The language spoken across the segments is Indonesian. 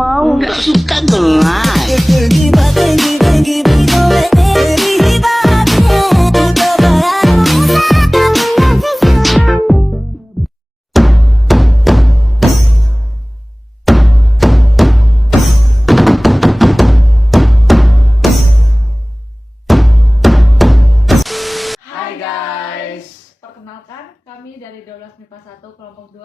mau. Nggak suka gelap. Hai guys. Perkenalkan, kami dari 12 MIPA 1 kelompok 2.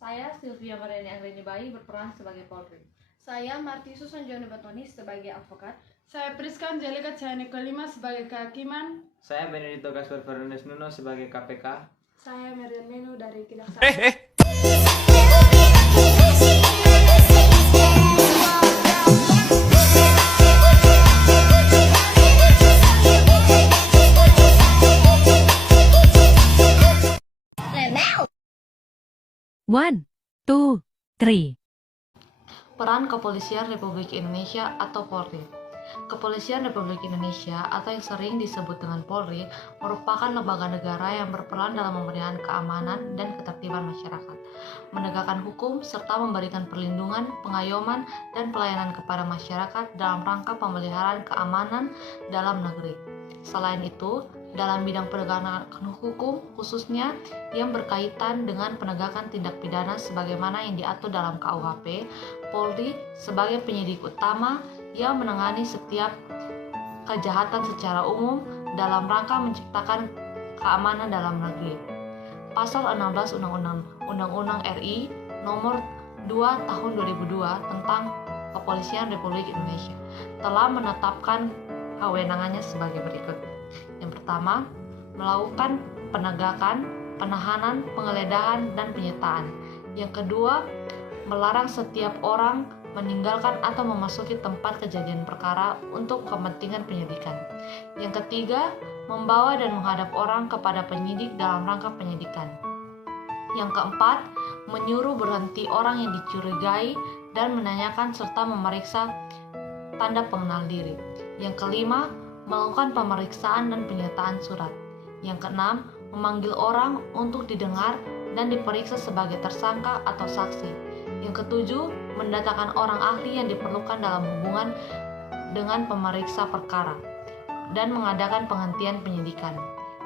Saya Sylvia Mariani Anggreni Bayi berperan sebagai Polri. Saya Marti Susan Joni Batoni sebagai advokat. Saya Priska Angelika Cahani kelima sebagai kehakiman. Saya Benedito Gaspar Fernandes Nuno sebagai KPK. Saya Meriam Menu dari Kejaksaan. One, two, three. Peran Kepolisian Republik Indonesia atau Polri. Kepolisian Republik Indonesia atau yang sering disebut dengan Polri merupakan lembaga negara yang berperan dalam memberikan keamanan dan ketertiban masyarakat, menegakkan hukum, serta memberikan perlindungan, pengayoman, dan pelayanan kepada masyarakat dalam rangka pemeliharaan keamanan dalam negeri. Selain itu, dalam bidang penegakan hukum khususnya yang berkaitan dengan penegakan tindak pidana sebagaimana yang diatur dalam KUHP, Polri sebagai penyidik utama yang menangani setiap kejahatan secara umum dalam rangka menciptakan keamanan dalam negeri. Pasal 16 Undang-Undang RI Nomor 2 Tahun 2002 tentang Kepolisian Republik Indonesia telah menetapkan kewenangannya sebagai berikut. Yang pertama, melakukan penegakan, penahanan, penggeledahan, dan penyitaan. Yang kedua, melarang setiap orang meninggalkan atau memasuki tempat kejadian perkara untuk kepentingan penyidikan. Yang ketiga, membawa dan menghadap orang kepada penyidik dalam rangka penyidikan. Yang keempat, menyuruh berhenti orang yang dicurigai dan menanyakan serta memeriksa tanda pengenal diri. Yang kelima, melakukan pemeriksaan dan penyataan surat. Yang keenam, memanggil orang untuk didengar dan diperiksa sebagai tersangka atau saksi. Yang ketujuh, mendatangkan orang ahli yang diperlukan dalam hubungan dengan pemeriksa perkara dan mengadakan penghentian penyidikan.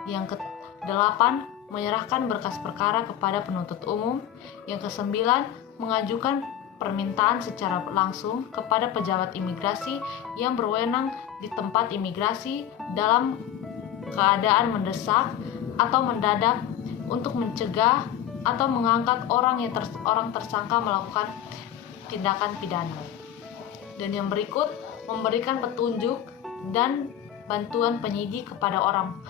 Yang kedelapan, menyerahkan berkas perkara kepada penuntut umum. Yang kesembilan, mengajukan permintaan secara langsung kepada pejabat imigrasi yang berwenang di tempat imigrasi dalam keadaan mendesak atau mendadak untuk mencegah atau mengangkat orang tersangka melakukan tindakan pidana. Dan yang berikut, memberikan petunjuk dan bantuan penyidik kepada orang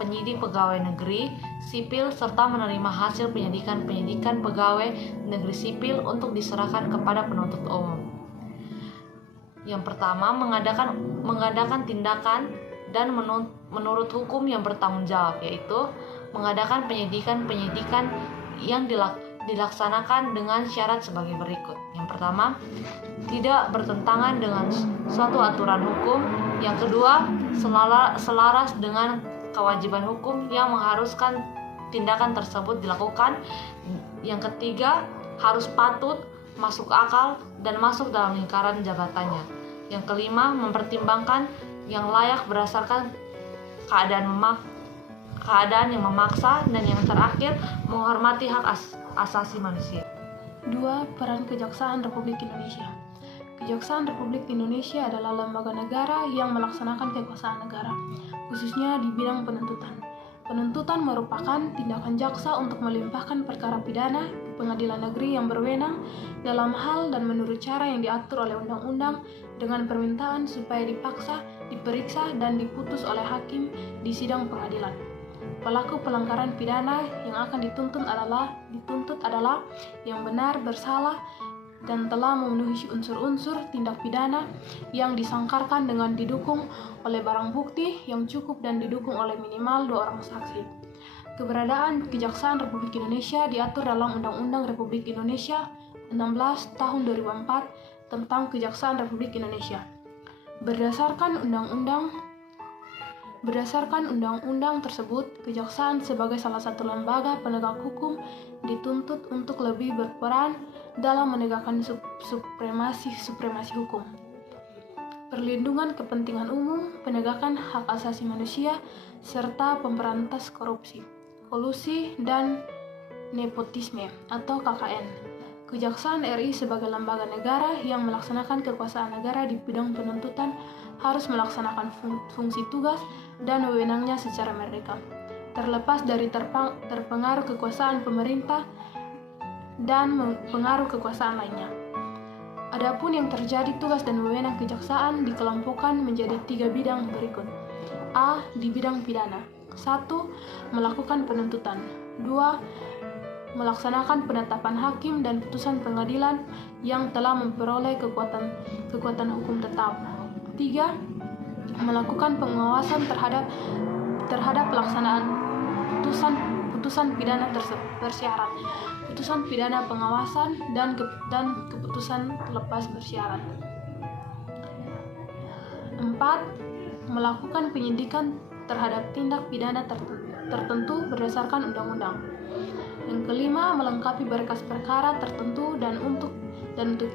penyidik pegawai negeri sipil serta menerima hasil penyidikan pegawai negeri sipil untuk diserahkan kepada penuntut umum. Yang pertama, mengadakan tindakan dan menurut hukum yang bertanggung jawab, yaitu mengadakan penyidikan yang dilaksanakan dengan syarat sebagai berikut. Yang pertama, tidak bertentangan dengan suatu aturan hukum. Yang kedua, selaras dengan kewajiban hukum yang mengharuskan tindakan tersebut dilakukan. Yang ketiga, harus patut, masuk akal, dan masuk dalam lingkaran jabatannya. Yang kelima, mempertimbangkan yang layak berdasarkan keadaan yang memaksa. Dan yang terakhir, menghormati hak asasi manusia. 2. Peran Kejaksaan Republik Indonesia. Kejaksaan Republik Indonesia adalah lembaga negara yang melaksanakan kekuasaan negara, khususnya di bidang penuntutan. Penuntutan merupakan tindakan jaksa untuk melimpahkan perkara pidana ke pengadilan negeri yang berwenang dalam hal dan menurut cara yang diatur oleh undang-undang dengan permintaan supaya dipaksa, diperiksa, dan diputus oleh hakim di sidang pengadilan. Pelaku pelanggaran pidana yang akan dituntut adalah yang benar bersalah dan telah memenuhi unsur-unsur tindak pidana yang disangkakan dengan didukung oleh barang bukti yang cukup dan didukung oleh minimal 2 orang saksi. Keberadaan Kejaksaan Republik Indonesia diatur dalam Undang-Undang Republik Indonesia 16 tahun 2004 tentang Kejaksaan Republik Indonesia. Berdasarkan undang-undang tersebut, kejaksaan sebagai salah satu lembaga penegak hukum dituntut untuk lebih berperan dalam menegakkan supremasi hukum. Perlindungan kepentingan umum, penegakan hak asasi manusia, serta pemberantas korupsi, kolusi, dan nepotisme atau KKN. Kejaksaan RI sebagai lembaga negara yang melaksanakan kekuasaan negara di bidang penuntutan harus melaksanakan fungsi tugas dan wewenangnya secara merdeka, terlepas dari terpengaruh kekuasaan pemerintah dan pengaruh kekuasaan lainnya. Adapun yang terjadi, tugas dan wewenang kejaksaan dikelompokkan menjadi 3 bidang berikut. A. Di bidang pidana. 1. Melakukan penuntutan. 2. Melaksanakan penetapan hakim dan putusan pengadilan yang telah memperoleh kekuatan hukum tetap. 3. Melakukan pengawasan terhadap pelaksanaan putusan pidana bersyarat, putusan pidana pengawasan, dan keputusan lepas bersyarat. 4. Melakukan penyidikan terhadap tindak pidana tertentu berdasarkan undang-undang. Yang kelima, melengkapi berkas perkara tertentu dan untuk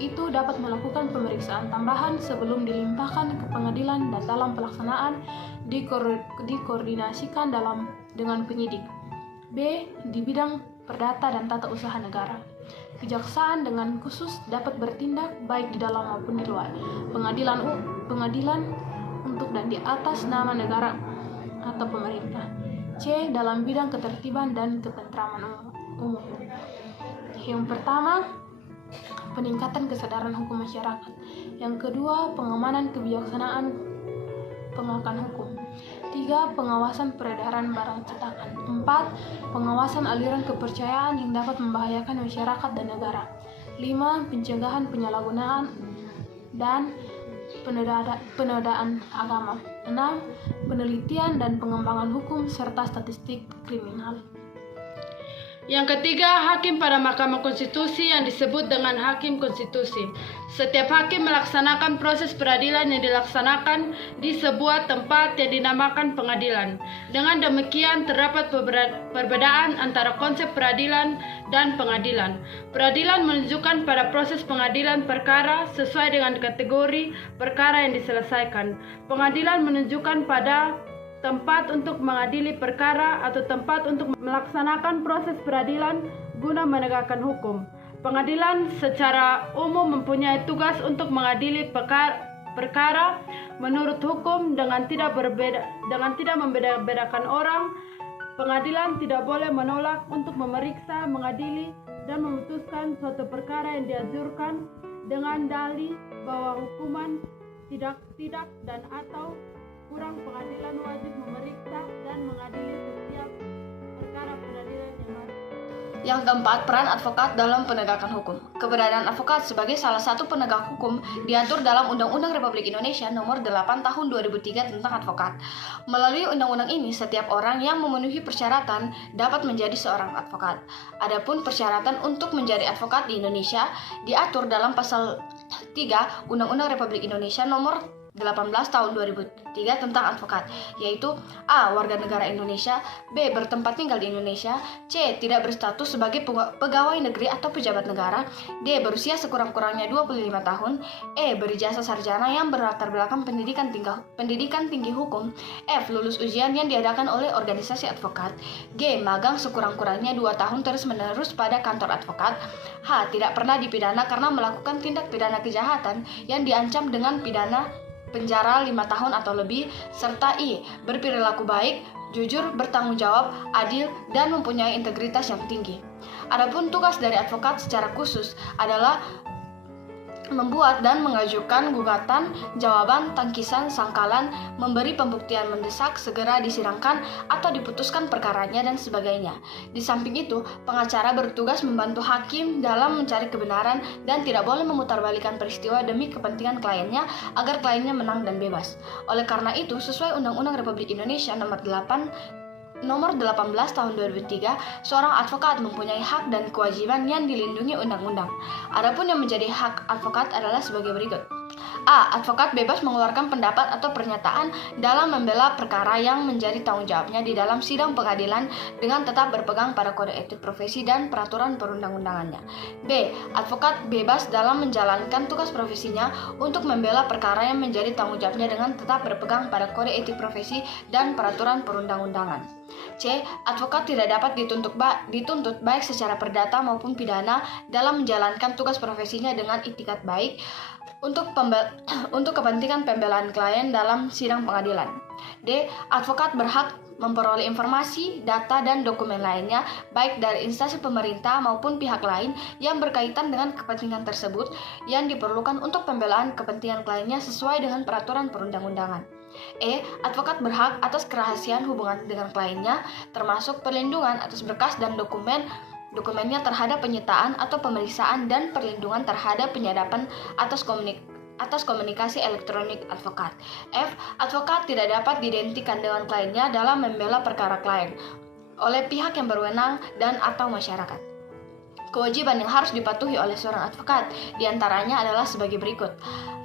itu dapat melakukan pemeriksaan tambahan sebelum dilimpahkan ke pengadilan dan dalam pelaksanaan dikoordinasikan dengan penyidik. B. Di bidang perdata dan tata usaha negara. Kejaksaan dengan khusus dapat bertindak baik di dalam maupun di luar pengadilan untuk dan di atas nama negara atau pemerintah. C. Dalam bidang ketertiban dan ketentraman umum. Yang pertama, peningkatan kesadaran hukum masyarakat. Yang kedua, pengamanan kebijaksanaan penegakan hukum. 3. Pengawasan peredaran barang cetakan. 4. Pengawasan aliran kepercayaan yang dapat membahayakan masyarakat dan negara. 5. Pencegahan penyalahgunaan dan penodaan agama. 6. Penelitian dan pengembangan hukum serta statistik kriminal. Yang ketiga, hakim pada Mahkamah Konstitusi yang disebut dengan Hakim Konstitusi. Setiap hakim melaksanakan proses peradilan yang dilaksanakan di sebuah tempat yang dinamakan pengadilan. Dengan demikian, terdapat perbedaan antara konsep peradilan dan pengadilan. Peradilan menunjukkan pada proses pengadilan perkara sesuai dengan kategori perkara yang diselesaikan. Pengadilan menunjukkan pada tempat untuk mengadili perkara atau tempat untuk melaksanakan proses peradilan guna menegakkan hukum. Pengadilan secara umum mempunyai tugas untuk mengadili perkara menurut hukum dengan tidak membeda-bedakan orang. Pengadilan tidak boleh menolak untuk memeriksa, mengadili, dan memutuskan suatu perkara yang diajukan dengan dalih bahwa hukuman tidak dan atau kurang. Pengadilan wajib memeriksa dan mengadili setiap perkara peradilan yang ada. Yang keempat, peran advokat dalam penegakan hukum. Keberadaan advokat sebagai salah satu penegak hukum diatur dalam Undang-Undang Republik Indonesia Nomor 8 Tahun 2003 tentang advokat. Melalui undang-undang ini, setiap orang yang memenuhi persyaratan dapat menjadi seorang advokat. Adapun persyaratan untuk menjadi advokat di Indonesia diatur dalam pasal 3 Undang-Undang Republik Indonesia Nomor 18 tahun 2003 tentang advokat, yaitu A. Warga negara Indonesia, B. Bertempat tinggal di Indonesia, C. Tidak berstatus sebagai pegawai negeri atau pejabat negara, D. Berusia sekurang-kurangnya 25 tahun, E. Berijazah sarjana yang berlatar belakang pendidikan tinggi hukum, F. Lulus ujian yang diadakan oleh organisasi advokat, G. Magang sekurang-kurangnya 2 tahun terus-menerus pada kantor advokat, H. Tidak pernah dipidana karena melakukan tindak pidana kejahatan yang diancam dengan pidana penjara 5 tahun atau lebih, serta I. Berperilaku baik, jujur, bertanggung jawab, adil, dan mempunyai integritas yang tinggi. Adapun tugas dari advokat secara khusus adalah membuat dan mengajukan gugatan, jawaban, tangkisan, sangkalan, memberi pembuktian mendesak, segera disidangkan atau diputuskan perkaranya, dan sebagainya. Di samping itu, pengacara bertugas membantu hakim dalam mencari kebenaran dan tidak boleh memutarbalikkan peristiwa demi kepentingan kliennya agar kliennya menang dan bebas. Oleh karena itu, sesuai Undang-Undang Republik Indonesia Nomor 8 Nomor 18 tahun 2003, seorang advokat mempunyai hak dan kewajiban yang dilindungi undang-undang. Adapun yang menjadi hak advokat adalah sebagai berikut. A. Advokat bebas mengeluarkan pendapat atau pernyataan dalam membela perkara yang menjadi tanggung jawabnya di dalam sidang pengadilan dengan tetap berpegang pada kode etik profesi dan peraturan perundang-undangannya. B. Advokat bebas dalam menjalankan tugas profesinya untuk membela perkara yang menjadi tanggung jawabnya dengan tetap berpegang pada kode etik profesi dan peraturan perundang-undangan. C. Advokat tidak dapat dituntut baik secara perdata maupun pidana dalam menjalankan tugas profesinya dengan itikat baik untuk kepentingan pembelaan klien dalam sidang pengadilan. D. Advokat berhak memperoleh informasi, data, dan dokumen lainnya baik dari instansi pemerintah maupun pihak lain yang berkaitan dengan kepentingan tersebut yang diperlukan untuk pembelaan kepentingan kliennya sesuai dengan peraturan perundang-undangan. E. Advokat berhak atas kerahasiaan hubungan dengan kliennya, termasuk perlindungan atas berkas dan dokumennya terhadap penyitaan atau pemeriksaan dan perlindungan terhadap penyadapan atas komunikasi elektronik advokat. F. Advokat tidak dapat diidentikan dengan kliennya dalam membela perkara klien oleh pihak yang berwenang dan atau masyarakat. Kewajiban yang harus dipatuhi oleh seorang advokat diantaranya adalah sebagai berikut.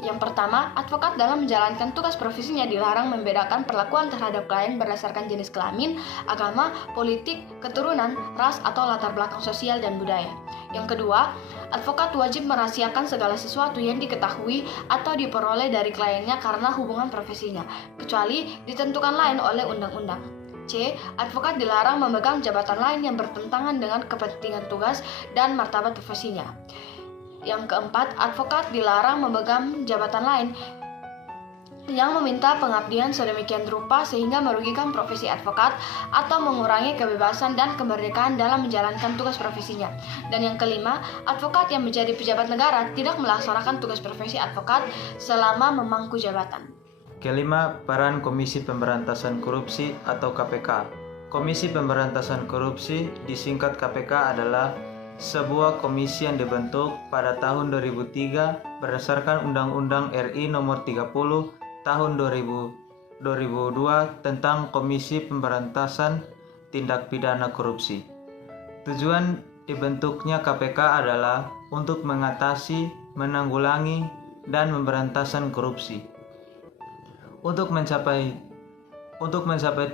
Yang pertama, advokat dalam menjalankan tugas profesinya dilarang membedakan perlakuan terhadap klien berdasarkan jenis kelamin, agama, politik, keturunan, ras, atau latar belakang sosial dan budaya. Yang kedua, advokat wajib merahasiakan segala sesuatu yang diketahui atau diperoleh dari kliennya karena hubungan profesinya, kecuali ditentukan lain oleh undang-undang. C. Advokat dilarang memegang jabatan lain yang bertentangan dengan kepentingan tugas dan martabat profesinya. Yang keempat, advokat dilarang memegang jabatan lain yang meminta pengabdian sedemikian rupa sehingga merugikan profesi advokat atau mengurangi kebebasan dan kemerdekaan dalam menjalankan tugas profesinya. Dan yang kelima, advokat yang menjadi pejabat negara tidak melaksanakan tugas profesi advokat selama memangku jabatan. Kelima, peran Komisi Pemberantasan Korupsi atau KPK. Komisi Pemberantasan Korupsi, disingkat KPK, adalah sebuah komisi yang dibentuk pada tahun 2003 berdasarkan Undang-Undang RI Nomor 30 Tahun 2002 tentang Komisi Pemberantasan Tindak Pidana Korupsi. Tujuan dibentuknya KPK adalah untuk mengatasi, menanggulangi, dan pemberantasan korupsi. Untuk mencapai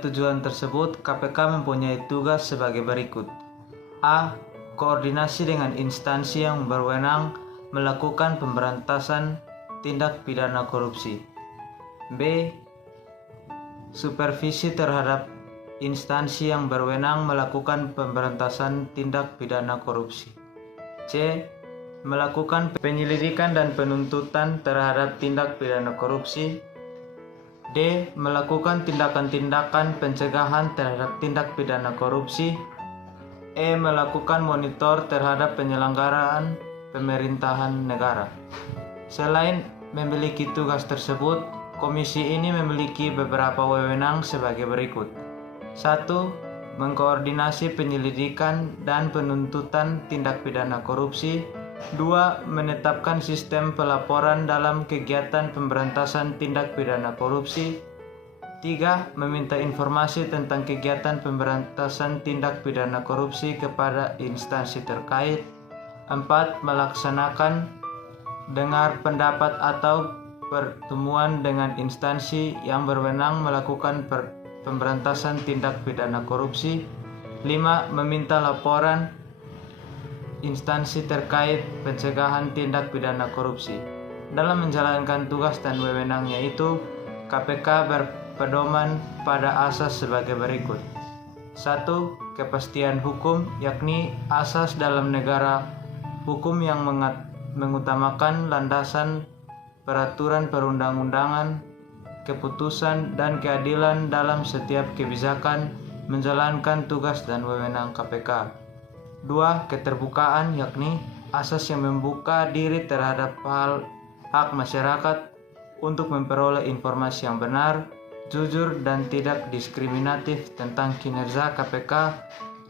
tujuan tersebut, KPK mempunyai tugas sebagai berikut. A. Koordinasi dengan instansi yang berwenang melakukan pemberantasan tindak pidana korupsi. B. Supervisi terhadap instansi yang berwenang melakukan pemberantasan tindak pidana korupsi. C. Melakukan penyelidikan dan penuntutan terhadap tindak pidana korupsi. D. Melakukan tindakan-tindakan pencegahan terhadap tindak pidana korupsi. E. Melakukan monitor terhadap penyelenggaraan pemerintahan negara. Selain memiliki tugas tersebut, komisi ini memiliki beberapa wewenang sebagai berikut. 1. Mengkoordinasi penyelidikan dan penuntutan tindak pidana korupsi. 2. Menetapkan sistem pelaporan dalam kegiatan pemberantasan tindak pidana korupsi. 3. Meminta informasi tentang kegiatan pemberantasan tindak pidana korupsi kepada instansi terkait. 4. Melaksanakan dengar pendapat atau pertemuan dengan instansi yang berwenang melakukan pemberantasan tindak pidana korupsi. 5. Meminta laporan instansi terkait pencegahan tindak pidana korupsi. Dalam menjalankan tugas dan wewenangnya itu, KPK berpedoman pada asas sebagai berikut. 1. Kepastian hukum, yakni asas dalam negara hukum yang mengutamakan landasan peraturan perundang-undangan, keputusan, dan keadilan dalam setiap kebijakan menjalankan tugas dan wewenang KPK. 2. Keterbukaan, yakni asas yang membuka diri terhadap hak masyarakat untuk memperoleh informasi yang benar, jujur, dan tidak diskriminatif tentang kinerja KPK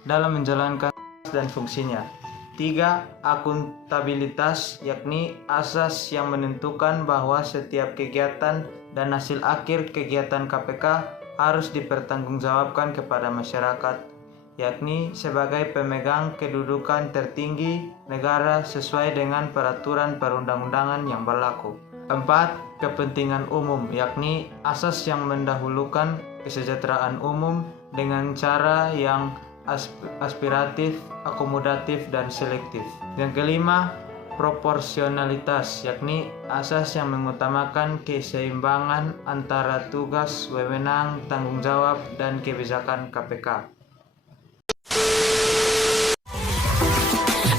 dalam menjalankan tugas dan fungsinya. 3. Akuntabilitas, yakni asas yang menentukan bahwa setiap kegiatan dan hasil akhir kegiatan KPK harus dipertanggungjawabkan kepada masyarakat, yakni sebagai pemegang kedudukan tertinggi negara sesuai dengan peraturan perundang-undangan yang berlaku. 4. Kepentingan umum, yakni asas yang mendahulukan kesejahteraan umum dengan cara yang aspiratif, akomodatif, dan selektif. Yang kelima, proporsionalitas, yakni asas yang mengutamakan keseimbangan antara tugas, wewenang, tanggung jawab, dan kebijakan KPK.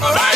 Alright.